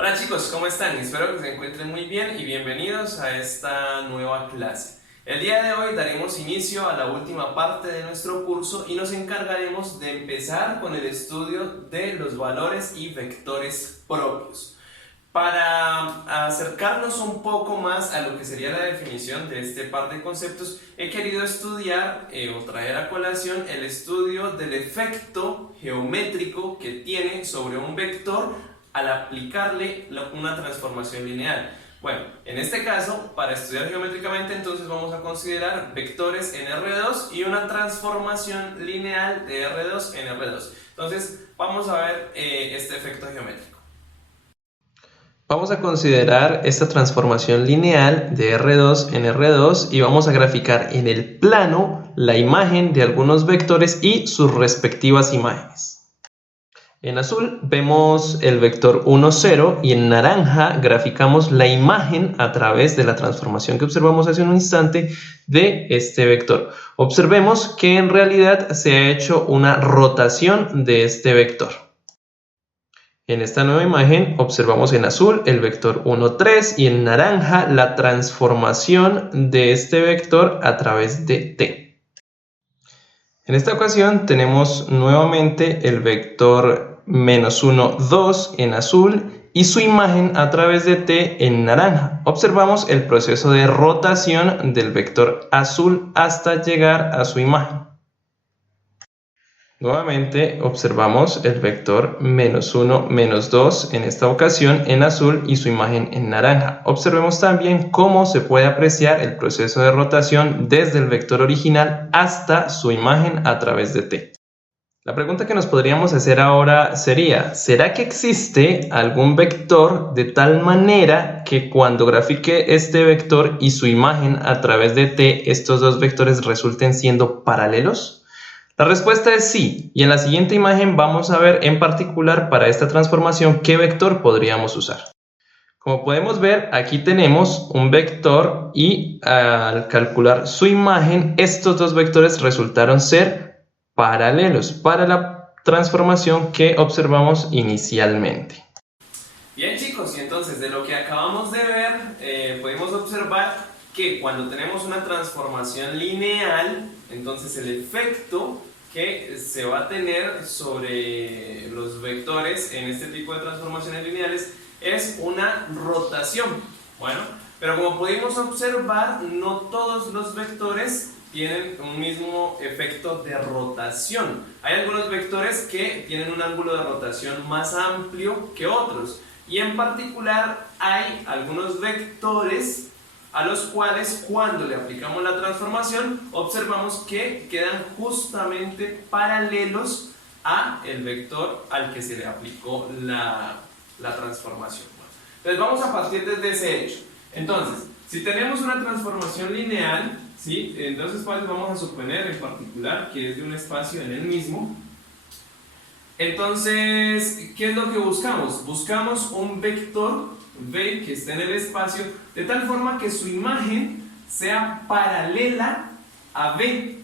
Hola chicos, ¿cómo están? Espero que se encuentren muy bien y bienvenidos a esta nueva clase. El día de hoy daremos inicio a la última parte de nuestro curso y nos encargaremos de empezar con el estudio de los valores y vectores propios. Para acercarnos un poco más a lo que sería la definición de este par de conceptos, he querido estudiar o traer a colación el estudio del efecto geométrico que tiene sobre un vector al aplicarle una transformación lineal. Bueno, en este caso, para estudiar geométricamente, entonces vamos a considerar vectores en R2 y una transformación lineal de R2 en R2. Entonces, vamos a ver este efecto geométrico. Vamos a considerar esta transformación lineal de R2 en R2 y vamos a graficar en el plano la imagen de algunos vectores y sus respectivas imágenes. En azul vemos el vector 1, 0 y en naranja graficamos la imagen a través de la transformación que observamos hace un instante de este vector. Observemos que en realidad se ha hecho una rotación de este vector. En esta nueva imagen observamos en azul el vector 1, 3 y en naranja la transformación de este vector a través de t. En esta ocasión tenemos nuevamente el vector menos 1, 2 en azul y su imagen a través de t en naranja. Observamos el proceso de rotación del vector azul hasta llegar a su imagen. Nuevamente observamos el vector menos 1, menos 2 en esta ocasión en azul y su imagen en naranja. Observemos también cómo se puede apreciar el proceso de rotación desde el vector original hasta su imagen a través de t. La pregunta que nos podríamos hacer ahora sería, ¿será que existe algún vector de tal manera que cuando grafique este vector y su imagen a través de t, estos dos vectores resulten siendo paralelos? La respuesta es sí, y en la siguiente imagen vamos a ver en particular para esta transformación qué vector podríamos usar. Como podemos ver, aquí tenemos un vector y al calcular su imagen, estos dos vectores resultaron ser paralelos para la transformación que observamos inicialmente. Bien chicos, y entonces de lo que acabamos de ver, podemos observar que cuando tenemos una transformación lineal, entonces el efecto que se va a tener sobre los vectores en este tipo de transformaciones lineales es una rotación. Bueno, pero como pudimos observar, no todos los vectores tienen un mismo efecto de rotación. Hay algunos vectores que tienen un ángulo de rotación más amplio que otros. Y en particular hay algunos vectores a los cuales cuando le aplicamos la transformación observamos que quedan justamente paralelos a el vector al que se le aplicó la transformación. Entonces vamos a partir desde ese hecho. Entonces, si tenemos una transformación lineal, ¿sí? En dos espacios vamos a suponer en particular que es de un espacio en el mismo. Entonces, ¿qué es lo que buscamos? Buscamos un vector v que esté en el espacio de tal forma que su imagen sea paralela a v.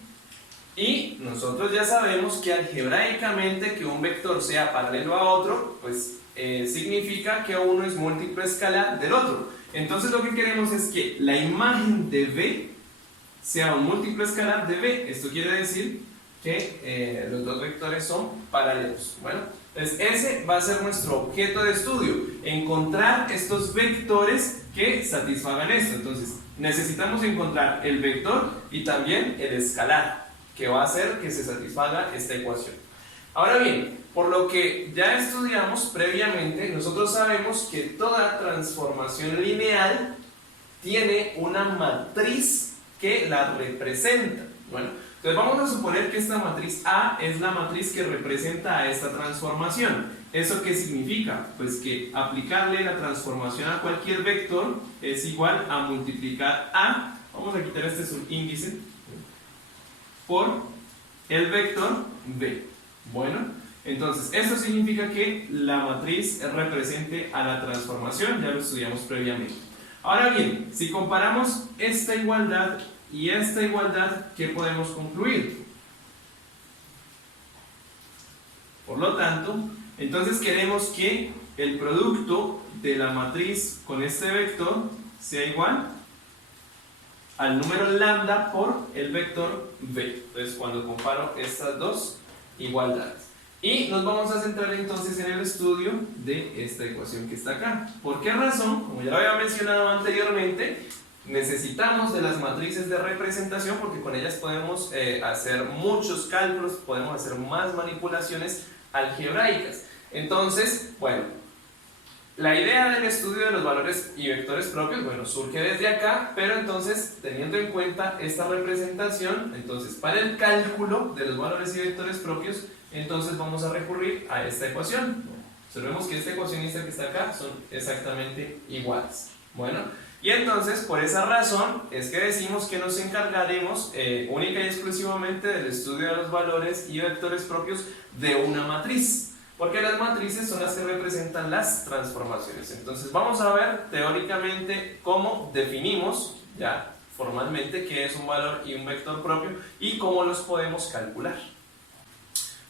Y nosotros ya sabemos que algebraicamente que un vector sea paralelo a otro, pues significa que uno es múltiplo escalar del otro. Entonces lo que queremos es que la imagen de v sea un múltiplo escalar de v. Esto quiere decir que los dos vectores son paralelos. Bueno, entonces ese va a ser nuestro objeto de estudio, encontrar estos vectores que satisfagan esto. Entonces necesitamos encontrar el vector y también el escalar, que va a hacer que se satisfaga esta ecuación. Ahora bien, por lo que ya estudiamos previamente, nosotros sabemos que toda transformación lineal tiene una matriz que la representa. Bueno, entonces vamos a suponer que esta matriz A es la matriz que representa a esta transformación. ¿Eso qué significa? Pues que aplicarle la transformación a cualquier vector es igual a multiplicar A, vamos a quitar este subíndice, por el vector B. Bueno, entonces esto significa que la matriz represente a la transformación, ya lo estudiamos previamente. Ahora bien, si comparamos esta igualdad y esta igualdad, ¿qué podemos concluir? Por lo tanto, entonces queremos que el producto de la matriz con este vector sea igual al número lambda por el vector v. Entonces, cuando comparo estas dos igualdades. Y nos vamos a centrar entonces en el estudio de esta ecuación que está acá. ¿Por qué razón? Como ya lo había mencionado anteriormente, necesitamos de las matrices de representación porque con ellas podemos hacer muchos cálculos, podemos hacer más manipulaciones algebraicas. Entonces, bueno, la idea del estudio de los valores y vectores propios, bueno, surge desde acá, pero entonces, teniendo en cuenta esta representación, entonces para el cálculo de los valores y vectores propios, entonces vamos a recurrir a esta ecuación. Observemos que esta ecuación y esta que está acá son exactamente iguales. Bueno, y entonces por esa razón es que decimos que nos encargaremos única y exclusivamente del estudio de los valores y vectores propios de una matriz. Porque las matrices son las que representan las transformaciones. Entonces vamos a ver teóricamente cómo definimos ya formalmente qué es un valor y un vector propio y cómo los podemos calcular.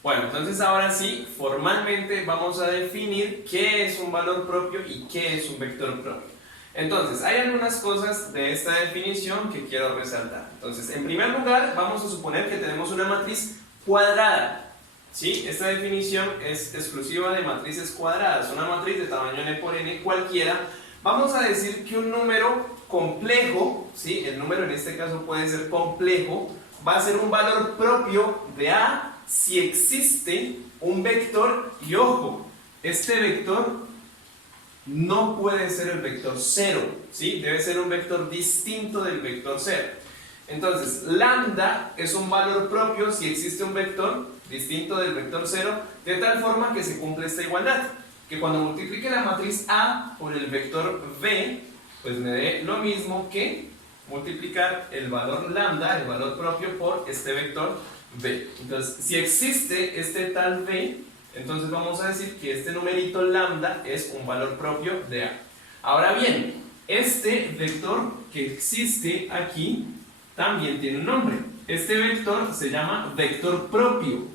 Bueno, entonces ahora sí, formalmente vamos a definir qué es un valor propio y qué es un vector propio. Entonces, hay algunas cosas de esta definición que quiero resaltar. Entonces, en primer lugar, vamos a suponer que tenemos una matriz cuadrada. ¿Sí? Esta definición es exclusiva de matrices cuadradas. Una matriz de tamaño n por n cualquiera. Vamos a decir que un número complejo, ¿sí? El número en este caso puede ser complejo, va a ser un valor propio de A si existe un vector, y ojo, este vector no puede ser el vector 0, ¿sí? Debe ser un vector distinto del vector 0. Entonces, lambda es un valor propio si existe un vector distinto del vector 0, de tal forma que se cumple esta igualdad, que cuando multiplique la matriz A por el vector V, pues me dé lo mismo que multiplicar el valor lambda, el valor propio, por este vector V. Entonces, si existe este tal V, entonces vamos a decir que este numerito lambda es un valor propio de A. Ahora bien, este vector que existe aquí también tiene un nombre. Este vector se llama vector propio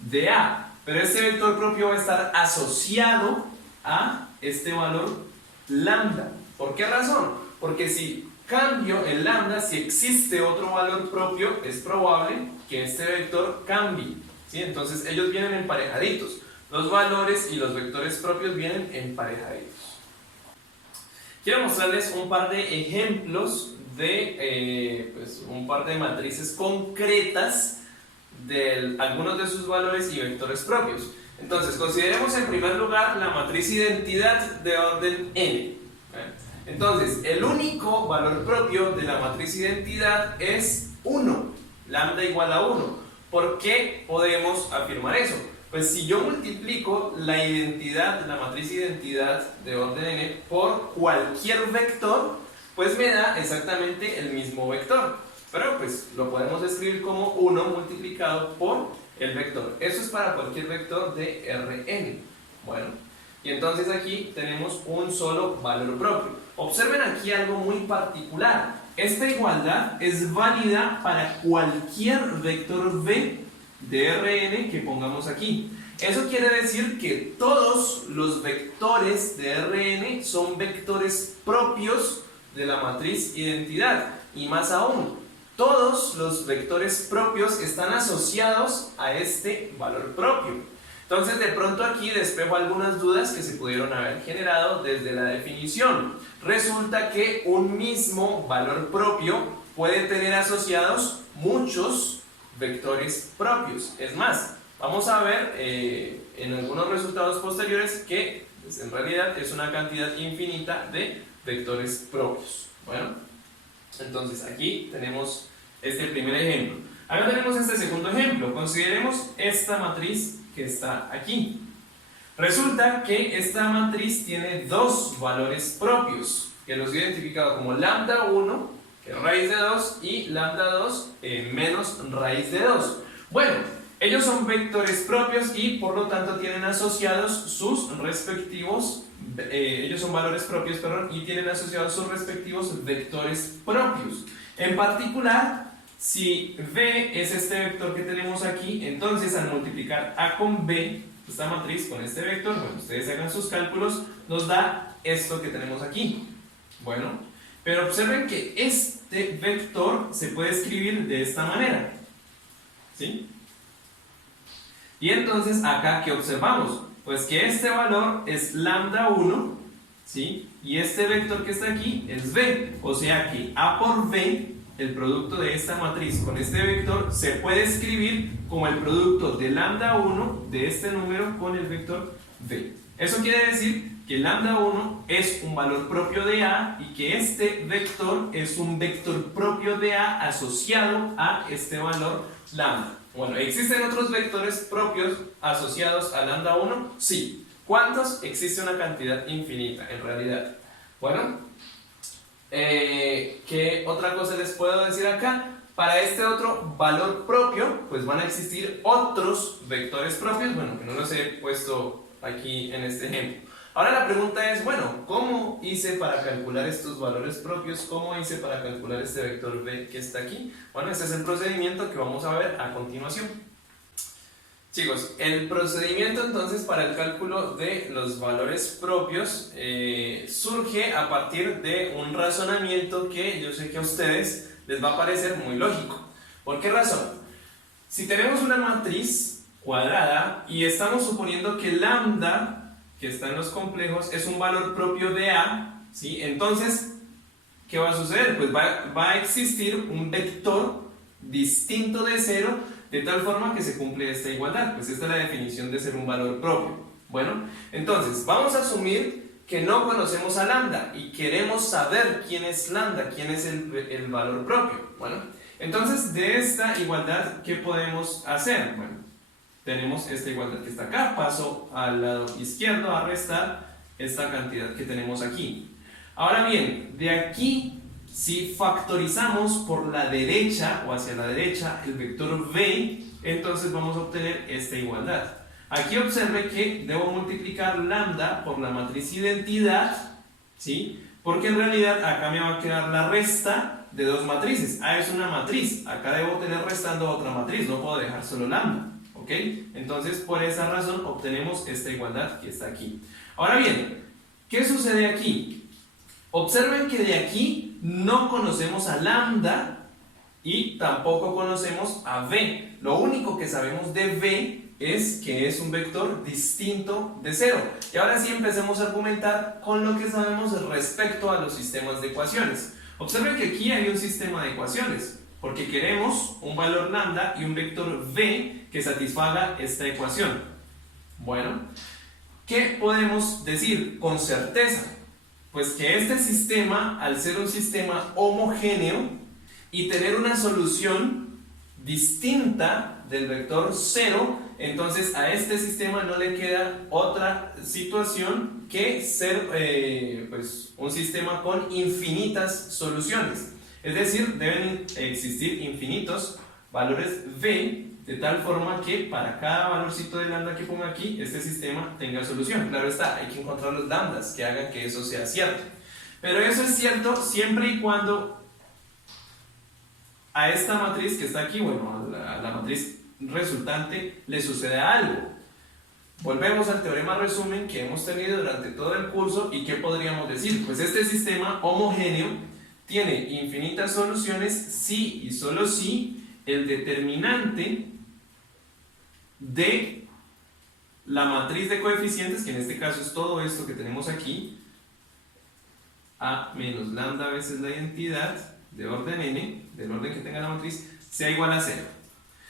de A, pero este vector propio va a estar asociado a este valor lambda. ¿Por qué razón? Porque si cambio el lambda, si existe otro valor propio, es probable que este vector cambie, ¿sí? Entonces ellos vienen emparejaditos. Los valores y los vectores propios vienen emparejaditos. Quiero mostrarles un par de ejemplos de un par de matrices concretas de algunos de sus valores y vectores propios. Entonces, consideremos en primer lugar la matriz identidad de orden n. Entonces, el único valor propio de la matriz identidad es 1, lambda igual a 1. ¿Por qué podemos afirmar eso? Pues si yo multiplico la identidad, la matriz identidad de orden n por cualquier vector, pues me da exactamente el mismo vector. Pero pues lo podemos escribir como 1 multiplicado por el vector. Eso es para cualquier vector de Rn. Bueno, y entonces aquí tenemos un solo valor propio. Observen aquí algo muy particular. Esta igualdad es válida para cualquier vector v de Rn que pongamos aquí. Eso quiere decir que todos los vectores de Rn son vectores propios de la matriz identidad. Y más aún, todos los vectores propios están asociados a este valor propio. Entonces, de pronto aquí despejo algunas dudas que se pudieron haber generado desde la definición. Resulta que un mismo valor propio puede tener asociados muchos vectores propios. Es más, vamos a ver en algunos resultados posteriores que pues, en realidad es una cantidad infinita de vectores propios. Bueno, entonces aquí tenemos este primer ejemplo. Ahora tenemos este segundo ejemplo. Consideremos esta matriz que está aquí. Resulta que esta matriz tiene dos valores propios, que los he identificado como lambda 1, que es raíz de 2, y lambda 2 menos raíz de 2. Bueno, ellos son vectores propios y por lo tanto tienen asociados sus respectivos ellos son valores propios, perdón, y tienen asociados sus respectivos vectores propios. En particular, si v es este vector que tenemos aquí, entonces al multiplicar a con b, esta matriz con este vector, bueno, ustedes hagan sus cálculos, nos da esto que tenemos aquí. Bueno, pero observen que este vector se puede escribir de esta manera, ¿sí? Y entonces acá, ¿qué observamos? Pues que este valor es lambda 1, ¿sí? Y este vector que está aquí es b, o sea que a por b, el producto de esta matriz con este vector, se puede escribir como el producto de lambda 1 de este número con el vector b. Eso quiere decir que lambda 1 es un valor propio de a y que este vector es un vector propio de a asociado a este valor lambda. Bueno, ¿existen otros vectores propios asociados a lambda 1? Sí. ¿Cuántos? Existe una cantidad infinita, en realidad. Bueno, ¿qué otra cosa les puedo decir acá? Para este otro valor propio, pues van a existir otros vectores propios, bueno, que no los he puesto aquí en este ejemplo. Ahora la pregunta es, bueno, ¿cómo hice para calcular estos valores propios? ¿Cómo hice para calcular este vector b que está aquí? Bueno, este es el procedimiento que vamos a ver a continuación. Chicos, el procedimiento entonces para el cálculo de los valores propios surge a partir de un razonamiento que yo sé que a ustedes les va a parecer muy lógico. ¿Por qué razón? Si tenemos una matriz cuadrada y estamos suponiendo que lambda, que está en los complejos, es un valor propio de a, ¿sí? Entonces, ¿qué va a suceder? Pues va a existir un vector distinto de 0, de tal forma que se cumple esta igualdad. Pues esta es la definición de ser un valor propio. Bueno, entonces, vamos a asumir que no conocemos a lambda y queremos saber quién es lambda, quién es el valor propio. Bueno, entonces, de esta igualdad, ¿qué podemos hacer? Bueno, tenemos esta igualdad que está acá, paso al lado izquierdo a restar esta cantidad que tenemos aquí. Ahora bien, de aquí, si factorizamos por la derecha o hacia la derecha el vector b, entonces vamos a obtener esta igualdad. Aquí observe que debo multiplicar lambda por la matriz identidad, ¿sí? Porque en realidad acá me va a quedar la resta de dos matrices. A es una matriz, acá debo tener restando otra matriz, no puedo dejar solo lambda. ¿Ok? Entonces, por esa razón obtenemos esta igualdad que está aquí. Ahora bien, ¿qué sucede aquí? Observen que de aquí no conocemos a lambda y tampoco conocemos a b. Lo único que sabemos de b es que es un vector distinto de 0. Y ahora sí empecemos a argumentar con lo que sabemos respecto a los sistemas de ecuaciones. Observen que aquí hay un sistema de ecuaciones, porque queremos un valor lambda y un vector v que satisfaga esta ecuación. Bueno, ¿qué podemos decir con certeza? Pues que este sistema, al ser un sistema homogéneo y tener una solución distinta del vector 0, entonces a este sistema no le queda otra situación que ser pues, un sistema con infinitas soluciones. Es decir, deben existir infinitos valores v, de tal forma que para cada valorcito de lambda que ponga aquí, este sistema tenga solución. Claro está, hay que encontrar los lambdas que hagan que eso sea cierto. Pero eso es cierto siempre y cuando a esta matriz que está aquí, bueno, a la matriz resultante le suceda algo. Volvemos al teorema resumen que hemos tenido durante todo el curso y ¿qué podríamos decir? Pues este sistema homogéneo tiene infinitas soluciones si y solo si el determinante de la matriz de coeficientes, que en este caso es todo esto que tenemos aquí, a menos lambda veces la identidad de orden n, del orden que tenga la matriz, sea igual a 0.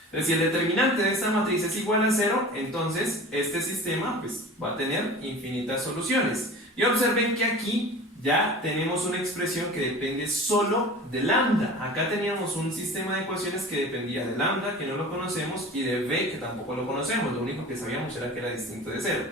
Entonces, si el determinante de esta matriz es igual a 0, entonces este sistema pues, va a tener infinitas soluciones. Y observen que aquí ya tenemos una expresión que depende solo de lambda. Acá teníamos un sistema de ecuaciones que dependía de lambda, que no lo conocemos, y de b, que tampoco lo conocemos. Lo único que sabíamos era que era distinto de 0.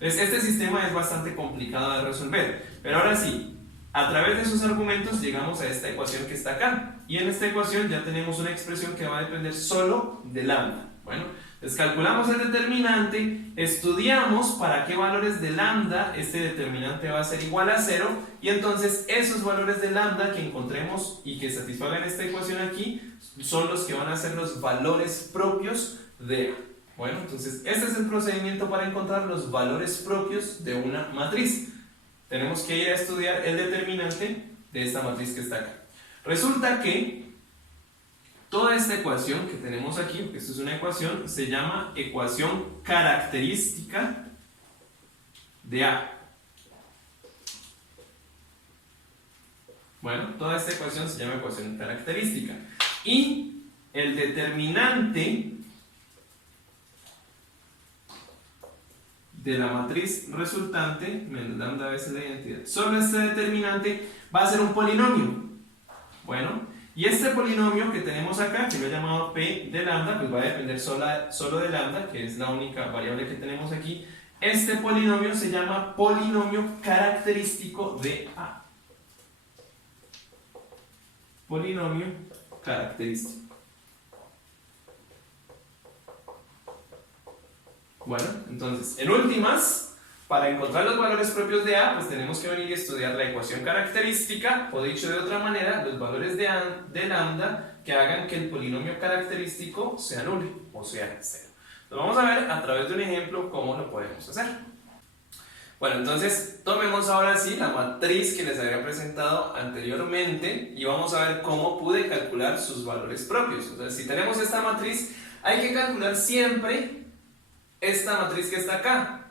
Entonces, este sistema es bastante complicado de resolver. Pero ahora sí, a través de esos argumentos llegamos a esta ecuación que está acá. Y en esta ecuación ya tenemos una expresión que va a depender solo de lambda. Bueno, descalculamos el determinante, estudiamos para qué valores de lambda este determinante va a ser igual a 0, y entonces esos valores de lambda que encontremos y que satisfagan esta ecuación aquí son los que van a ser los valores propios de A. Bueno, entonces este es el procedimiento para encontrar los valores propios de una matriz. Tenemos que ir a estudiar el determinante de esta matriz que está acá. Resulta que toda esta ecuación que tenemos aquí, porque esto es una ecuación, se llama ecuación característica de A. Bueno, toda esta ecuación se llama ecuación característica. Y el determinante de la matriz resultante menos lambda veces la identidad. Solo este determinante va a ser un polinomio. Bueno, y este polinomio que tenemos acá, que lo he llamado P de lambda, pues va a depender solo de lambda, que es la única variable que tenemos aquí. Este polinomio se llama polinomio característico de A. Polinomio característico. Bueno, entonces, en últimas, para encontrar los valores propios de A, pues tenemos que venir y estudiar la ecuación característica, o dicho de otra manera, los valores de lambda que hagan que el polinomio característico se anule, o sea, cero. Lo vamos a ver a través de un ejemplo cómo lo podemos hacer. Bueno, entonces, tomemos ahora sí la matriz que les había presentado anteriormente y vamos a ver cómo pude calcular sus valores propios. Entonces, si tenemos esta matriz, hay que calcular siempre esta matriz que está acá,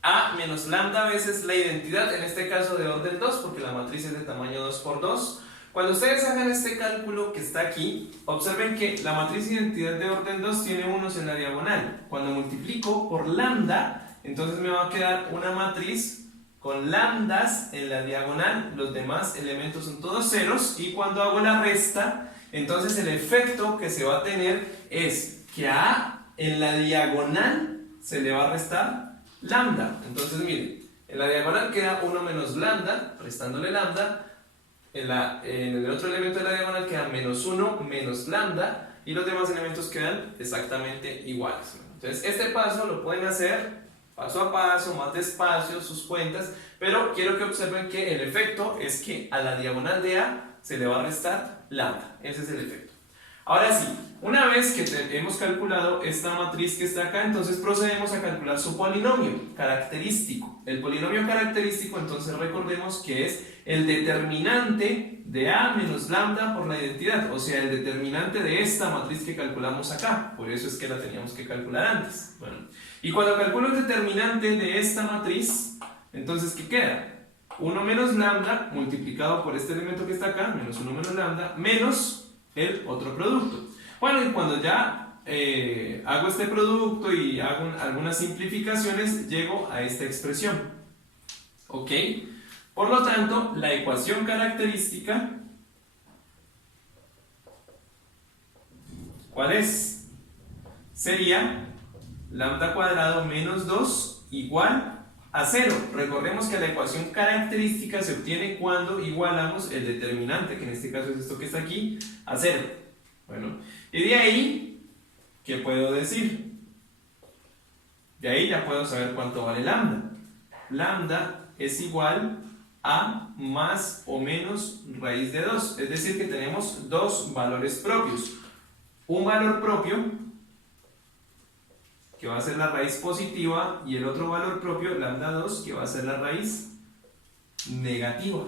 A menos lambda veces la identidad, en este caso de orden 2, porque la matriz es de tamaño 2 por 2. Cuando ustedes hagan este cálculo que está aquí, observen que la matriz identidad de orden 2 tiene unos en la diagonal. Cuando multiplico por lambda, entonces me va a quedar una matriz con lambdas en la diagonal, los demás elementos son todos ceros, y cuando hago la resta, entonces el efecto que se va a tener es que a A en la diagonal se le va a restar lambda. Entonces miren, en la diagonal queda 1 menos lambda, restándole lambda. En el otro elemento de la diagonal queda menos 1 menos lambda, y los demás elementos quedan exactamente iguales. Entonces este paso lo pueden hacer paso a paso, más despacio, sus cuentas, pero quiero que observen que el efecto es que a la diagonal de A se le va a restar lambda. Ese es el efecto. Ahora sí, una vez que hemos calculado esta matriz que está acá, entonces procedemos a calcular su polinomio característico. El polinomio característico, entonces recordemos que es el determinante de A menos lambda por la identidad, o sea, el determinante de esta matriz que calculamos acá. Por eso es que la teníamos que calcular antes. Bueno, y cuando calculo el determinante de esta matriz, entonces ¿qué queda? 1 menos lambda multiplicado por este elemento que está acá, menos 1 menos lambda, menos el otro producto. Bueno, y cuando ya hago este producto y hago algunas simplificaciones, llego a esta expresión. ¿Ok? Por lo tanto, la ecuación característica, ¿cuál es? Sería lambda cuadrado menos 2 igual a 0. Recordemos que la ecuación característica se obtiene cuando igualamos el determinante, que en este caso es esto que está aquí, a 0. Bueno, y de ahí, ¿qué puedo decir? De ahí ya puedo saber cuánto vale lambda. Lambda es igual a más o menos raíz de 2. Es decir, que tenemos dos valores propios. Un valor propio, que va a ser la raíz positiva, y el otro valor propio, lambda 2, que va a ser la raíz negativa.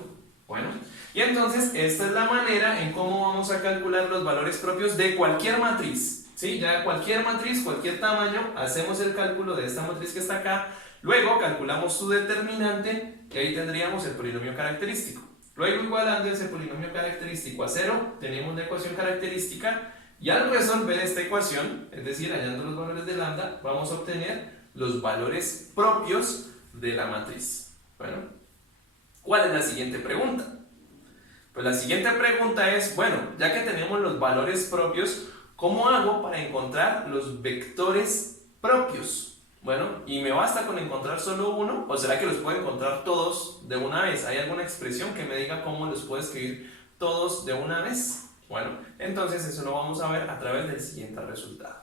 Bueno, y entonces esta es la manera en cómo vamos a calcular los valores propios de cualquier matriz. ¿Sí? Ya cualquier matriz, cualquier tamaño, hacemos el cálculo de esta matriz que está acá, luego calculamos su determinante, y ahí tendríamos el polinomio característico. Luego, igualando ese polinomio característico a 0, tenemos la ecuación característica. Y al resolver esta ecuación, es decir, hallando los valores de lambda, vamos a obtener los valores propios de la matriz. Bueno, ¿cuál es la siguiente pregunta? Pues la siguiente pregunta es, bueno, ya que tenemos los valores propios, ¿cómo hago para encontrar los vectores propios? Bueno, ¿y me basta con encontrar solo uno? ¿O será que los puedo encontrar todos de una vez? ¿Hay alguna expresión que me diga cómo los puedo escribir todos de una vez? Bueno, entonces eso lo vamos a ver a través del siguiente resultado.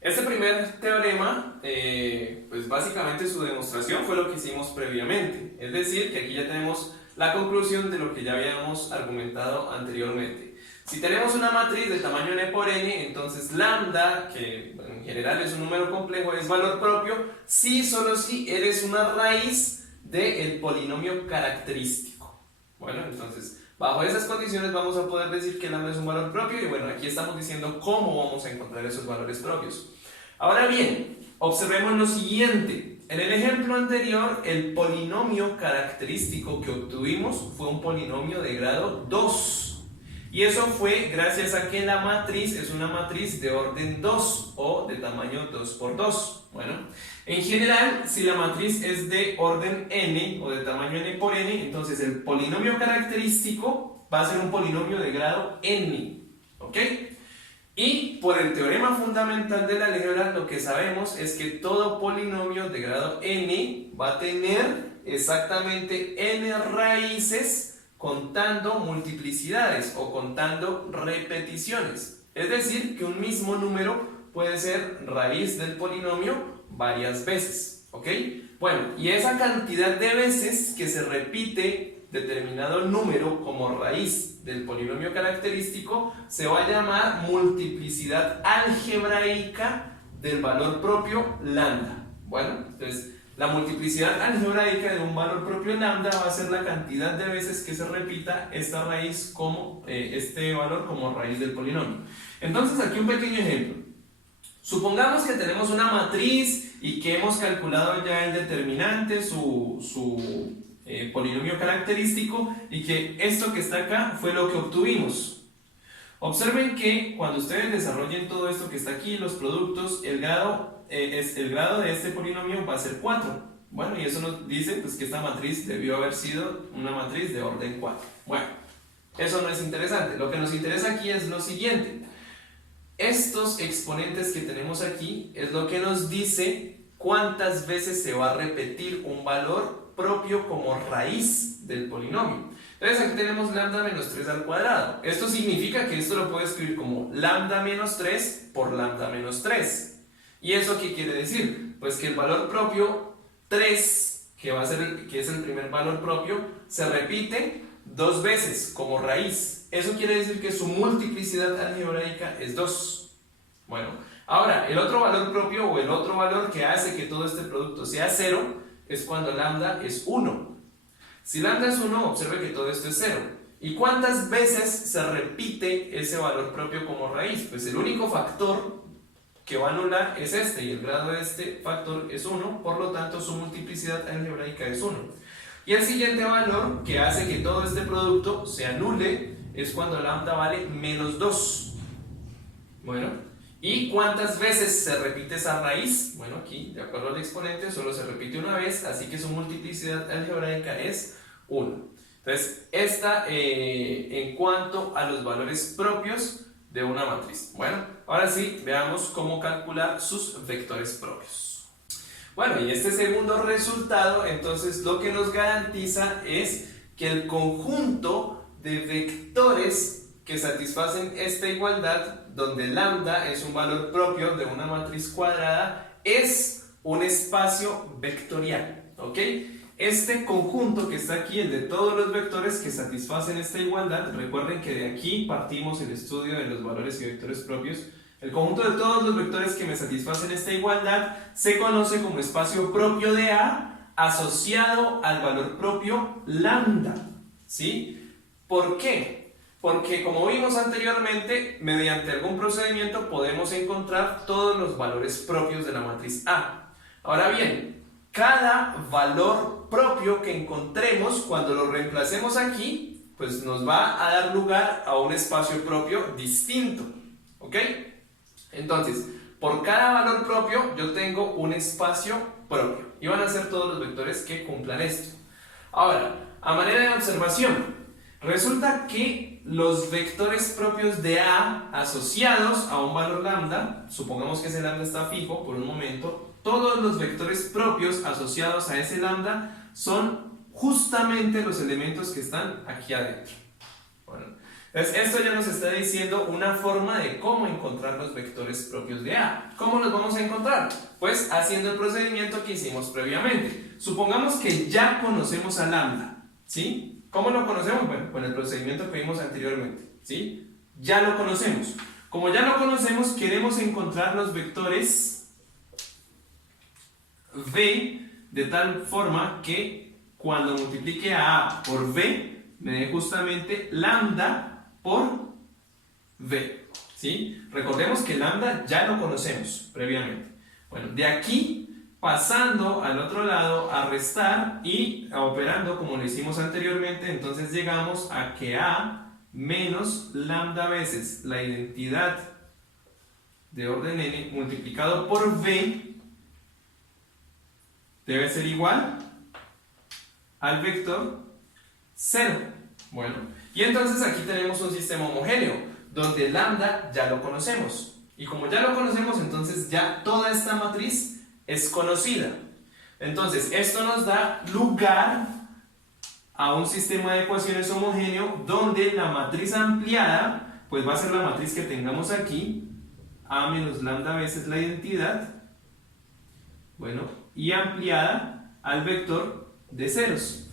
Este primer teorema, pues básicamente su demostración fue lo que hicimos previamente. Es decir, que aquí ya tenemos la conclusión de lo que ya habíamos argumentado anteriormente. Si tenemos una matriz de tamaño n por n, entonces lambda, que en en general es un número complejo, es valor propio si solo si eres una raíz del polinomio característico. Bueno, entonces, bajo esas condiciones vamos a poder decir que lambda es un valor propio y bueno, aquí estamos diciendo cómo vamos a encontrar esos valores propios. Ahora bien, observemos lo siguiente. En el ejemplo anterior, el polinomio característico que obtuvimos fue un polinomio de grado 2. Y eso fue gracias a que la matriz es una matriz de orden 2 o de tamaño 2 por 2. Bueno, en general, si la matriz es de orden n o de tamaño n por n, entonces el polinomio característico va a ser un polinomio de grado n. ¿Ok? Y por el teorema fundamental de la álgebra, lo que sabemos es que todo polinomio de grado n va a tener exactamente n raíces contando multiplicidades o contando repeticiones. Es decir, que un mismo número puede ser raíz del polinomio varias veces. ¿Ok? Bueno, y esa cantidad de veces que se repite determinado número como raíz del polinomio característico se va a llamar multiplicidad algebraica del valor propio lambda. Bueno, entonces la multiplicidad algebraica de un valor propio lambda va a ser la cantidad de veces que se repita esta raíz como este valor como raíz del polinomio. Entonces aquí un pequeño ejemplo. Supongamos que tenemos una matriz y que hemos calculado ya el determinante, su polinomio característico, y que esto que está acá fue lo que obtuvimos. Observen que cuando ustedes desarrollen todo esto que está aquí, los productos, el grado de este polinomio va a ser 4. Bueno, y eso nos dice pues, que esta matriz debió haber sido una matriz de orden 4. Bueno, eso no es interesante. Lo que nos interesa aquí es lo siguiente. Estos exponentes que tenemos aquí es lo que nos dice cuántas veces se va a repetir un valor propio como raíz del polinomio. Entonces aquí tenemos lambda menos 3 al cuadrado. Esto significa que esto lo puedo escribir como lambda menos 3 por lambda menos 3. ¿Y eso qué quiere decir? Pues que el valor propio 3, que es el primer valor propio, se repite 2 veces como raíz. Eso quiere decir que su multiplicidad algebraica es 2. Bueno, ahora el otro valor propio o el otro valor que hace que todo este producto sea 0 es cuando lambda es 1. Si lambda es 1, observe que todo esto es 0. ¿Y cuántas veces se repite ese valor propio como raíz? Pues el único factor que va a anular es este, y el grado de este factor es 1, por lo tanto su multiplicidad algebraica es 1. Y el siguiente valor que hace que todo este producto se anule es cuando lambda vale menos 2. Bueno, ¿y cuántas veces se repite esa raíz? Bueno, aquí, de acuerdo al exponente, solo se repite una vez, así que su multiplicidad algebraica es 1. Entonces, esta en cuanto a los valores propios de una matriz. Bueno, ahora sí, veamos cómo calcular sus vectores propios. Bueno, y este segundo resultado, entonces, lo que nos garantiza es que el conjunto de vectores que satisfacen esta igualdad, donde lambda es un valor propio de una matriz cuadrada, es un espacio vectorial. ¿Ok? Este conjunto que está aquí, el de todos los vectores que satisfacen esta igualdad, recuerden que de aquí partimos el estudio de los valores y vectores propios. El conjunto de todos los vectores que me satisfacen esta igualdad se conoce como espacio propio de A asociado al valor propio lambda. ¿Sí? ¿Por qué? Porque como vimos anteriormente, mediante algún procedimiento podemos encontrar todos los valores propios de la matriz A. Ahora bien, cada valor propio que encontremos, cuando lo reemplacemos aquí, pues nos va a dar lugar a un espacio propio distinto. ¿Ok? Entonces, por cada valor propio yo tengo un espacio propio. Y van a ser todos los vectores que cumplan esto. Ahora, a manera de observación, resulta que los vectores propios de A asociados a un valor lambda, supongamos que ese lambda está fijo por un momento, todos los vectores propios asociados a ese lambda son justamente los elementos que están aquí adentro. Bueno, entonces esto ya nos está diciendo una forma de cómo encontrar los vectores propios de A. ¿Cómo los vamos a encontrar? Pues haciendo el procedimiento que hicimos previamente. Supongamos que ya conocemos a lambda, ¿sí? ¿Cómo lo conocemos? Bueno, con el procedimiento que vimos anteriormente, ¿sí? Ya lo conocemos. Como ya lo conocemos, queremos encontrar los vectores v de tal forma que cuando multiplique a A por v, me dé justamente lambda por v. ¿Sí? Recordemos que lambda ya lo conocemos previamente. Bueno, de aquí pasando al otro lado a restar y operando como lo hicimos anteriormente, entonces llegamos a que A menos lambda veces la identidad de orden n multiplicado por v debe ser igual al vector 0. Bueno, y entonces aquí tenemos un sistema homogéneo donde lambda ya lo conocemos, y como ya lo conocemos, entonces ya toda esta matriz es conocida. Entonces esto nos da lugar a un sistema de ecuaciones homogéneo donde la matriz ampliada pues va a ser la matriz que tengamos aquí, A menos lambda veces la identidad, bueno, y ampliada al vector de ceros.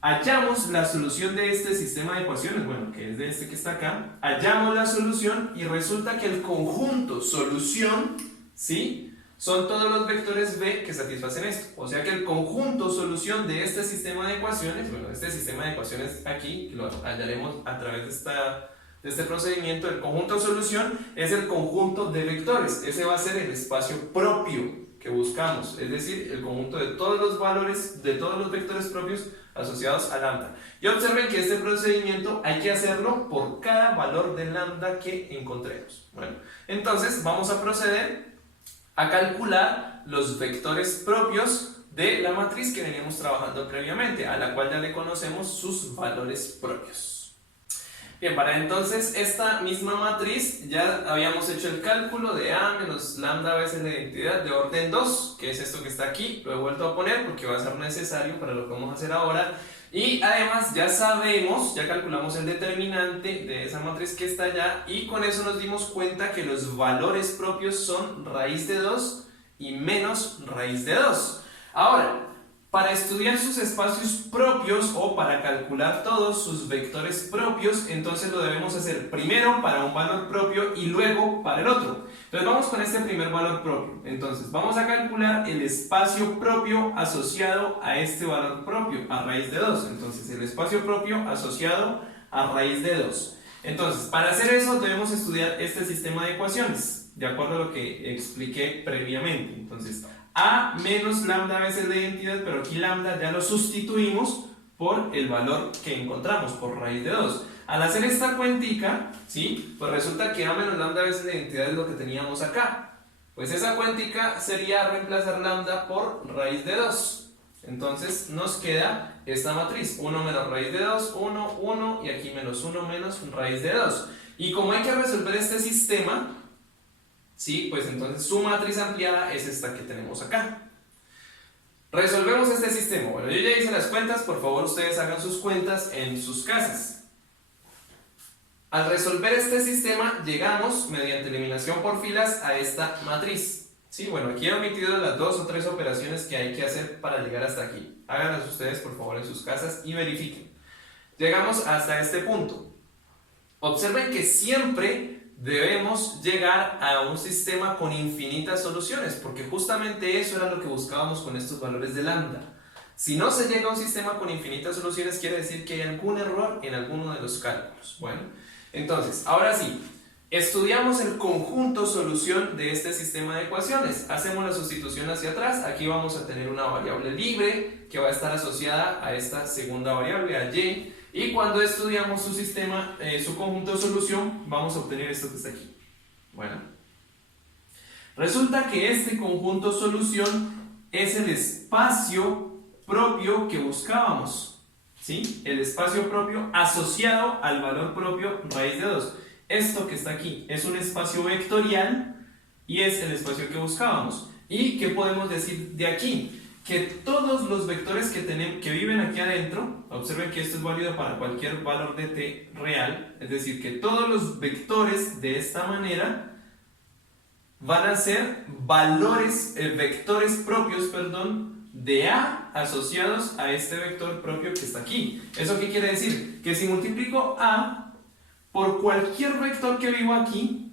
Hallamos la solución de este sistema de ecuaciones, bueno, que es de este que está acá. Hallamos la solución y resulta que el conjunto solución, ¿sí?, son todos los vectores v que satisfacen esto. O sea que el conjunto solución de este sistema de ecuaciones, bueno, este sistema de ecuaciones aquí, que lo hallaremos a través de este procedimiento, el conjunto solución es el conjunto de vectores. Ese va a ser el espacio propio que buscamos, es decir, el conjunto de todos los valores, de todos los vectores propios asociados a lambda. Y observen que este procedimiento hay que hacerlo por cada valor de lambda que encontremos. Bueno, entonces vamos a proceder a calcular los vectores propios de la matriz que veníamos trabajando previamente, a la cual ya le conocemos sus valores propios. Bien, para entonces esta misma matriz ya habíamos hecho el cálculo de A menos lambda veces la identidad de orden 2, que es esto que está aquí. Lo he vuelto a poner porque va a ser necesario para lo que vamos a hacer ahora. Y además ya sabemos, ya calculamos el determinante de esa matriz que está allá, y con eso nos dimos cuenta que los valores propios son raíz de 2 y menos raíz de 2. Ahora, para estudiar sus espacios propios o para calcular todos sus vectores propios, entonces lo debemos hacer primero para un valor propio y luego para el otro. Entonces vamos con este primer valor propio. Entonces vamos a calcular el espacio propio asociado a este valor propio, a raíz de 2. Entonces el espacio propio asociado a raíz de 2. Entonces, para hacer eso debemos estudiar este sistema de ecuaciones, de acuerdo a lo que expliqué previamente. Entonces, A menos lambda veces la identidad, pero aquí lambda ya lo sustituimos por el valor que encontramos, por raíz de 2. Al hacer esta cuentica, ¿sí?, pues resulta que A menos lambda veces la identidad es lo que teníamos acá. Pues esa cuentica sería reemplazar lambda por raíz de 2. Entonces nos queda esta matriz, 1 menos raíz de 2, 1, 1, y aquí menos 1 menos raíz de 2. Y como hay que resolver este sistema, ¿sí?, pues entonces su matriz ampliada es esta que tenemos acá. Resolvemos este sistema. Bueno, yo ya hice las cuentas, por favor ustedes hagan sus cuentas en sus casas. Al resolver este sistema llegamos, mediante eliminación por filas, a esta matriz. Sí, bueno, aquí he omitido las 2 o 3 operaciones que hay que hacer para llegar hasta aquí. Háganlas ustedes por favor en sus casas y verifiquen. Llegamos hasta este punto. Observen que siempre debemos llegar a un sistema con infinitas soluciones, porque justamente eso era lo que buscábamos con estos valores de lambda. Si no se llega a un sistema con infinitas soluciones, quiere decir que hay algún error en alguno de los cálculos. Bueno, entonces, ahora sí, estudiamos el conjunto solución de este sistema de ecuaciones. Hacemos la sustitución hacia atrás. Aquí vamos a tener una variable libre que va a estar asociada a esta segunda variable, a y. Y cuando estudiamos su sistema, su conjunto de solución, vamos a obtener esto que está aquí. Bueno, resulta que este conjunto de solución es el espacio propio que buscábamos, ¿sí? El espacio propio asociado al valor propio raíz de 2. Esto que está aquí es un espacio vectorial y es el espacio que buscábamos. ¿Y qué podemos decir de aquí? Que todos los vectores que viven aquí adentro, observen que esto es válido para cualquier valor de t real, es decir, que todos los vectores de esta manera van a ser vectores propios, de A asociados a este vector propio que está aquí. ¿Eso qué quiere decir? Que si multiplico A por cualquier vector que vivo aquí,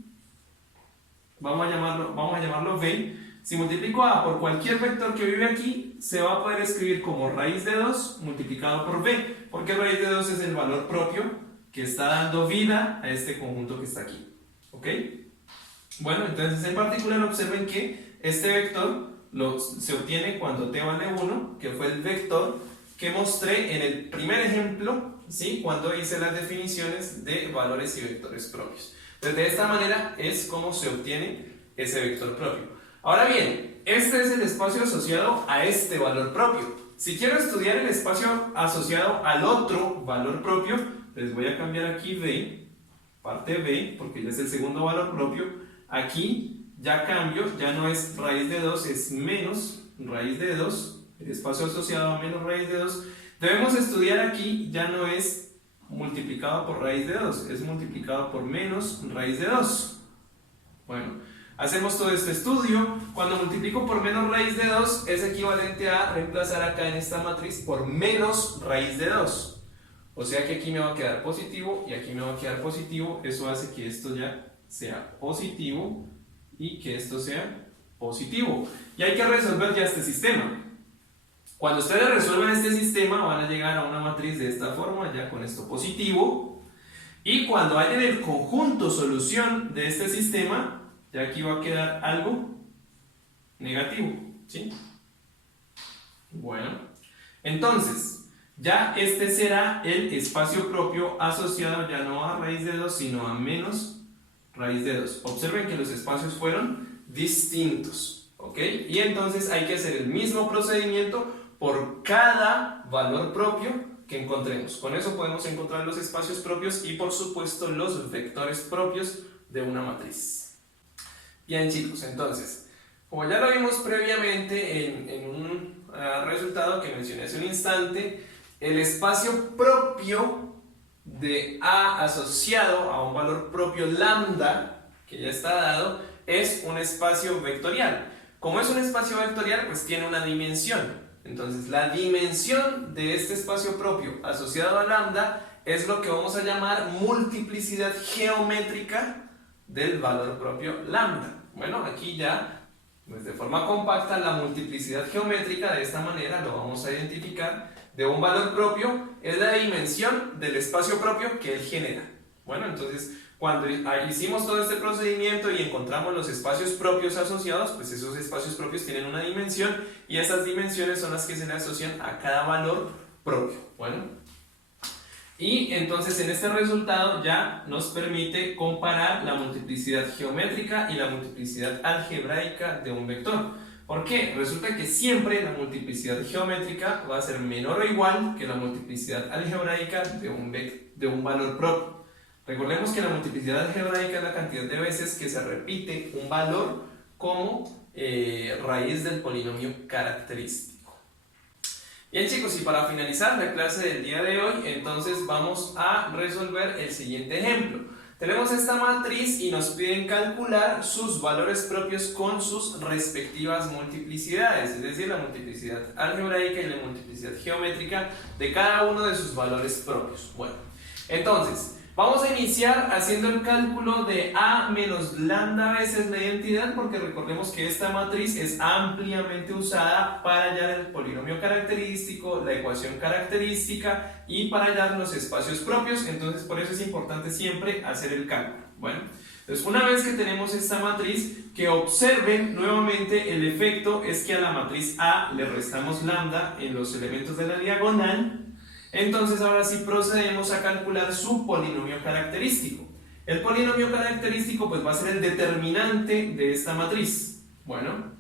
vamos a llamarlo b. Si multiplico a por cualquier vector que vive aquí, se va a poder escribir como raíz de 2 multiplicado por b, porque raíz de 2 es el valor propio que está dando vida a este conjunto que está aquí. ¿Ok? Bueno, entonces en particular observen que este vector se obtiene cuando t vale 1, que fue el vector que mostré en el primer ejemplo, ¿sí? Cuando hice las definiciones de valores y vectores propios. Entonces de esta manera es como se obtiene ese vector propio. Ahora bien, este es el espacio asociado a este valor propio. Si quiero estudiar el espacio asociado al otro valor propio, les voy a cambiar aquí b, parte b, porque ya es el segundo valor propio. Aquí ya cambio, ya no es raíz de 2, es menos raíz de 2, el espacio asociado a menos raíz de 2. Debemos estudiar aquí, ya no es multiplicado por raíz de 2, es multiplicado por menos raíz de 2. Bueno, hacemos todo este estudio. Cuando multiplico por menos raíz de 2 es equivalente a reemplazar acá en esta matriz por menos raíz de 2. O sea que aquí me va a quedar positivo y aquí me va a quedar positivo. Eso hace que esto ya sea positivo y que esto sea positivo. Y hay que resolver ya este sistema. Cuando ustedes resuelvan este sistema van a llegar a una matriz de esta forma, ya con esto positivo. Y cuando hayan el conjunto solución de este sistema, ya aquí va a quedar algo negativo, ¿sí? Bueno, entonces, ya este será el espacio propio asociado ya no a raíz de 2, sino a menos raíz de 2. Observen que los espacios fueron distintos, ¿ok? Y entonces hay que hacer el mismo procedimiento por cada valor propio que encontremos. Con eso podemos encontrar los espacios propios y por supuesto los vectores propios de una matriz. Bien chicos, entonces, como ya lo vimos previamente en un resultado que mencioné hace un instante, el espacio propio de A asociado a un valor propio lambda, que ya está dado, es un espacio vectorial. Como es un espacio vectorial, pues tiene una dimensión. Entonces, la dimensión de este espacio propio asociado a lambda es lo que vamos a llamar multiplicidad geométrica del valor propio lambda. Bueno, aquí ya, pues de forma compacta, la multiplicidad geométrica de esta manera lo vamos a identificar de un valor propio, es la dimensión del espacio propio que él genera. Bueno, entonces, cuando hicimos todo este procedimiento y encontramos los espacios propios asociados, pues esos espacios propios tienen una dimensión y esas dimensiones son las que se le asocian a cada valor propio. Bueno, y entonces en este resultado ya nos permite comparar la multiplicidad geométrica y la multiplicidad algebraica de un vector. ¿Por qué? Resulta que siempre la multiplicidad geométrica va a ser menor o igual que la multiplicidad algebraica de un valor propio. Recordemos que la multiplicidad algebraica es la cantidad de veces que se repite un valor como raíz del polinomio característico. Bien chicos, y para finalizar la clase del día de hoy, entonces vamos a resolver el siguiente ejemplo. Tenemos esta matriz y nos piden calcular sus valores propios con sus respectivas multiplicidades, es decir, la multiplicidad algebraica y la multiplicidad geométrica de cada uno de sus valores propios. Bueno, entonces, vamos a iniciar haciendo el cálculo de A menos lambda veces la identidad, porque recordemos que esta matriz es ampliamente usada para hallar el polinomio característico, la ecuación característica y para hallar los espacios propios. Entonces por eso es importante siempre hacer el cálculo. Bueno, entonces una vez que tenemos esta matriz, que observen nuevamente el efecto es que a la matriz A le restamos lambda en los elementos de la diagonal. Entonces ahora sí procedemos a calcular su polinomio característico. El polinomio característico pues va a ser el determinante de esta matriz. Bueno,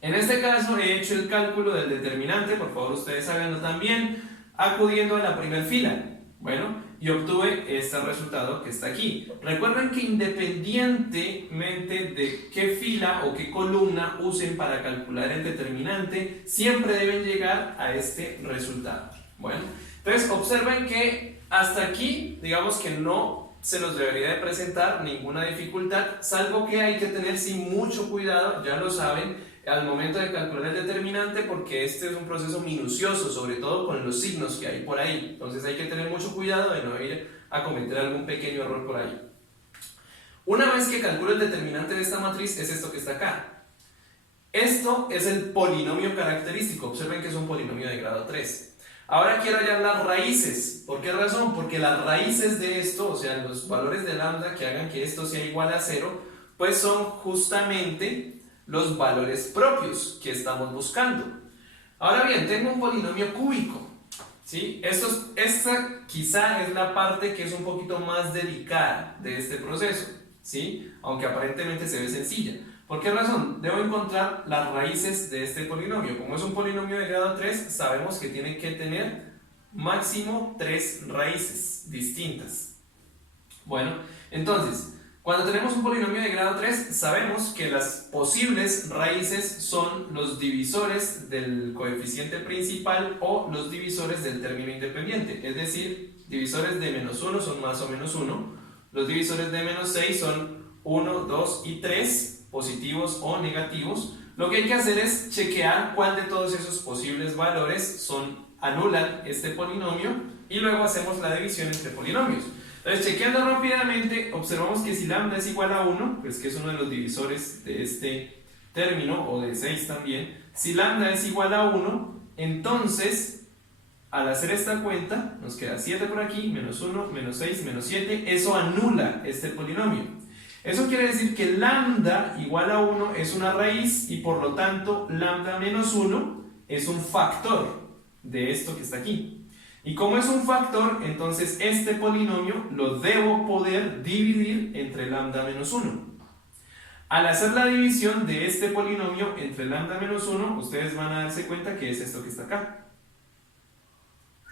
en este caso he hecho el cálculo del determinante, por favor ustedes háganlo también, acudiendo a la primera fila. Bueno, y obtuve este resultado que está aquí. Recuerden que independientemente de qué fila o qué columna usen para calcular el determinante, siempre deben llegar a este resultado. Bueno, entonces observen que hasta aquí, digamos que no se nos debería de presentar ninguna dificultad, salvo que hay que tener sí mucho cuidado, ya lo saben, al momento de calcular el determinante, porque este es un proceso minucioso, sobre todo con los signos que hay por ahí. Entonces hay que tener mucho cuidado de no ir a cometer algún pequeño error por ahí. Una vez que calculo el determinante de esta matriz, es esto que está acá. Esto es el polinomio característico. Observen que es un polinomio de grado 3. Ahora quiero hallar las raíces. ¿Por qué razón? Porque las raíces de esto, o sea, los valores de lambda que hagan que esto sea igual a 0, pues son justamente los valores propios que estamos buscando. Ahora bien, tengo un polinomio cúbico, ¿sí? Esta quizá es la parte que es un poquito más delicada de este proceso, ¿sí? Aunque aparentemente se ve sencilla. ¿Por qué razón? Debo encontrar las raíces de este polinomio. Como es un polinomio de grado 3, sabemos que tiene que tener máximo 3 raíces distintas. Bueno, entonces, cuando tenemos un polinomio de grado 3, sabemos que las posibles raíces son los divisores del coeficiente principal o los divisores del término independiente. Es decir, divisores de menos 1 son más o menos 1. Los divisores de menos 6 son 1, 2 y 3. Positivos o negativos. Lo que hay que hacer es chequear cuál de todos esos posibles valores anulan este polinomio y luego hacemos la división entre polinomios. Entonces, chequeando rápidamente, observamos que si lambda es igual a 1, pues que es uno de los divisores de este término, o de 6 también, si lambda es igual a 1, entonces al hacer esta cuenta nos queda 7 por aquí, menos 1, menos 6, menos 7, eso anula este polinomio. Eso quiere decir que lambda igual a 1 es una raíz y por lo tanto lambda menos 1 es un factor de esto que está aquí. Y como es un factor, entonces este polinomio lo debo poder dividir entre lambda menos 1. Al hacer la división de este polinomio entre lambda menos 1, ustedes van a darse cuenta que es esto que está acá.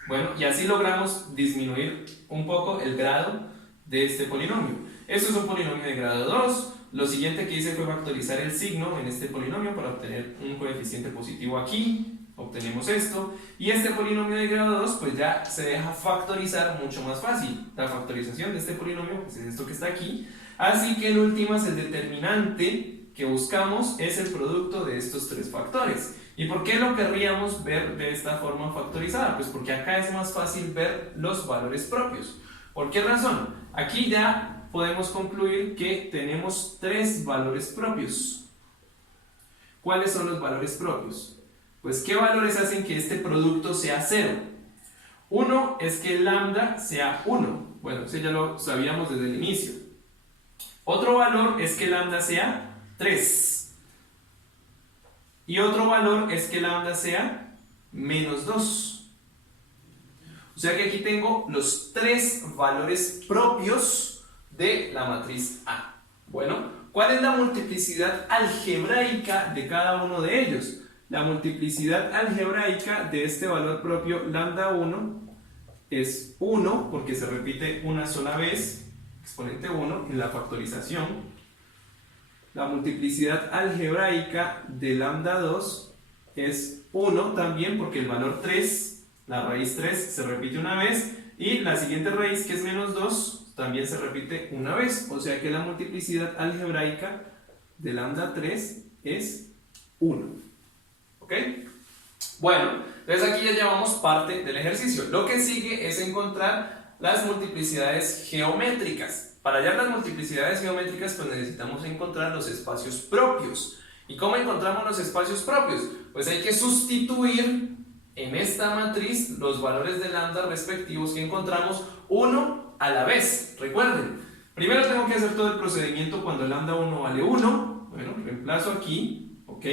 Bueno, y así logramos disminuir un poco el grado de este polinomio. Esto es un polinomio de grado 2. Lo siguiente que hice fue factorizar el signo en este polinomio para obtener un coeficiente positivo aquí. Obtenemos esto. Y este polinomio de grado 2 pues ya se deja factorizar mucho más fácil. La factorización de este polinomio pues es esto que está aquí. Así que en últimas el determinante que buscamos es el producto de estos tres factores. ¿Y por qué lo querríamos ver de esta forma factorizada? Pues porque acá es más fácil ver los valores propios. ¿Por qué razón? Aquí ya podemos concluir que tenemos tres valores propios. ¿Cuáles son los valores propios? Pues, ¿qué valores hacen que este producto sea 0? Uno es que lambda sea 1. Bueno, eso ya lo sabíamos desde el inicio. Otro valor es que lambda sea 3. Y otro valor es que lambda sea menos 2. O sea que aquí tengo los tres valores propios de la matriz A. Bueno, ¿cuál es la multiplicidad algebraica de cada uno de ellos? La multiplicidad algebraica de este valor propio lambda 1 es 1 porque se repite una sola vez, exponente 1 en la factorización. La multiplicidad algebraica de lambda 2 es 1 también porque el valor 3, la raíz 3 se repite una vez y la siguiente raíz que es menos 2 también se repite una vez, o sea que la multiplicidad algebraica de lambda 3 es 1. ¿Ok? Bueno, entonces aquí ya llevamos parte del ejercicio. Lo que sigue es encontrar las multiplicidades geométricas. Para hallar las multiplicidades geométricas, pues necesitamos encontrar los espacios propios. ¿Y cómo encontramos los espacios propios? Pues hay que sustituir en esta matriz los valores de lambda respectivos que encontramos uno a la vez. Recuerden, primero tengo que hacer todo el procedimiento cuando lambda 1 vale 1. Bueno, reemplazo aquí, ¿ok?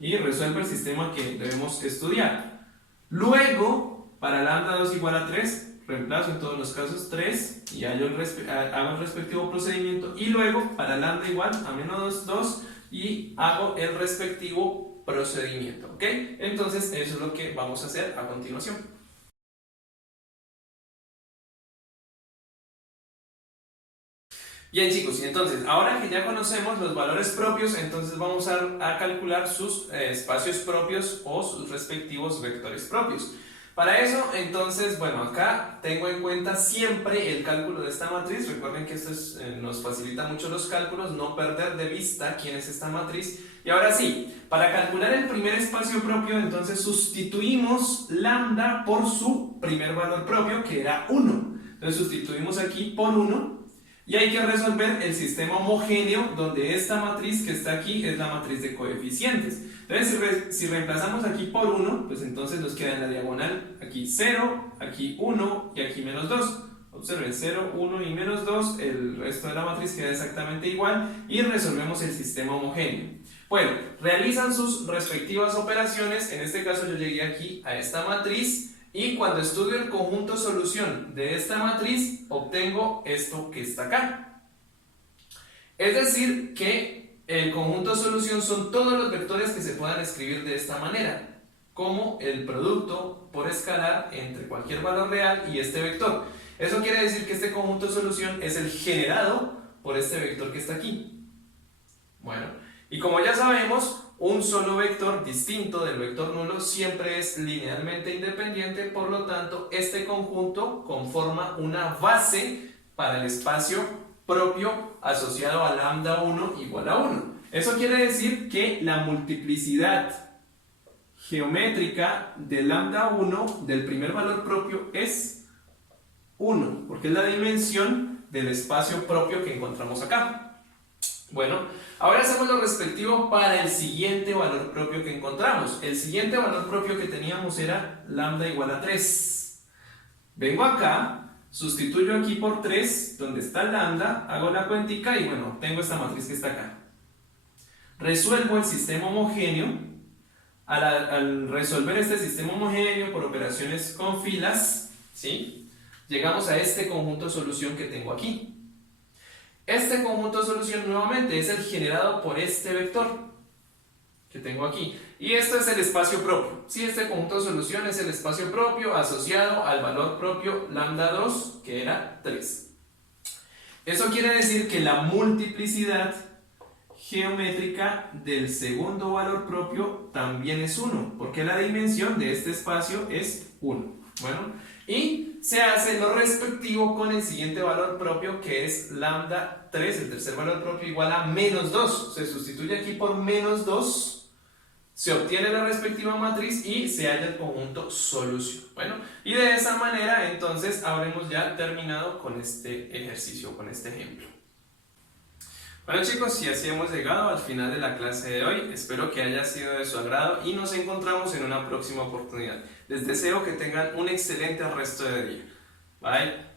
Y resuelvo el sistema que debemos estudiar. Luego, para lambda 2 igual a 3, reemplazo en todos los casos 3 y hago el respectivo procedimiento. Y luego, para lambda igual a menos 2 y hago el respectivo procedimiento, ¿ok? Entonces, eso es lo que vamos a hacer a continuación. Bien chicos, y entonces ahora que ya conocemos los valores propios, entonces vamos a calcular sus espacios propios o sus respectivos vectores propios. Para eso, entonces, bueno, acá tengo en cuenta siempre el cálculo de esta matriz. Recuerden que esto nos facilita mucho los cálculos, no perder de vista quién es esta matriz. Y ahora sí, para calcular el primer espacio propio, entonces sustituimos lambda por su primer valor propio, que era 1. Entonces sustituimos aquí por 1. Y hay que resolver el sistema homogéneo donde esta matriz que está aquí es la matriz de coeficientes. Entonces si reemplazamos aquí por 1, pues entonces nos queda en la diagonal aquí 0, aquí 1 y aquí menos 2. Observen, 0, 1 y menos 2, el resto de la matriz queda exactamente igual y resolvemos el sistema homogéneo. Bueno, realizan sus respectivas operaciones, en este caso yo llegué aquí a esta matriz y cuando estudio el conjunto solución de esta matriz obtengo esto que está acá. Es decir que el conjunto solución son todos los vectores que se puedan escribir de esta manera, como el producto por escalar entre cualquier valor real y este vector. Eso quiere decir que este conjunto de solución es el generado por este vector que está aquí. Bueno, y como ya sabemos, un solo vector distinto del vector nulo siempre es linealmente independiente, por lo tanto, este conjunto conforma una base para el espacio propio asociado a lambda 1 igual a 1. Eso quiere decir que la multiplicidad geométrica de lambda 1 del primer valor propio es 1, porque es la dimensión del espacio propio que encontramos acá. Bueno, ahora hacemos lo respectivo para el siguiente valor propio que encontramos. El siguiente valor propio que teníamos era lambda igual a 3. Vengo acá, sustituyo aquí por 3, donde está lambda, hago la cuentica y bueno, tengo esta matriz que está acá. Resuelvo el sistema homogéneo. Al resolver este sistema homogéneo por operaciones con filas, ¿sí?, llegamos a este conjunto de solución que tengo aquí. Este conjunto de solución nuevamente es el generado por este vector que tengo aquí. Y esto es el espacio propio. Sí, este conjunto de solución es el espacio propio asociado al valor propio lambda 2, que era 3. Eso quiere decir que la multiplicidad geométrica del segundo valor propio también es 1, porque la dimensión de este espacio es 1. Bueno, y se hace lo respectivo con el siguiente valor propio, que es lambda 3, el tercer valor propio, igual a menos 2. Se sustituye aquí por menos 2, se obtiene la respectiva matriz y se halla el conjunto solución. Bueno, y de esa manera entonces habremos ya terminado con este ejercicio, con este ejemplo. Bueno chicos, y así hemos llegado al final de la clase de hoy. Espero que haya sido de su agrado y nos encontramos en una próxima oportunidad. Les deseo que tengan un excelente resto de día. Bye.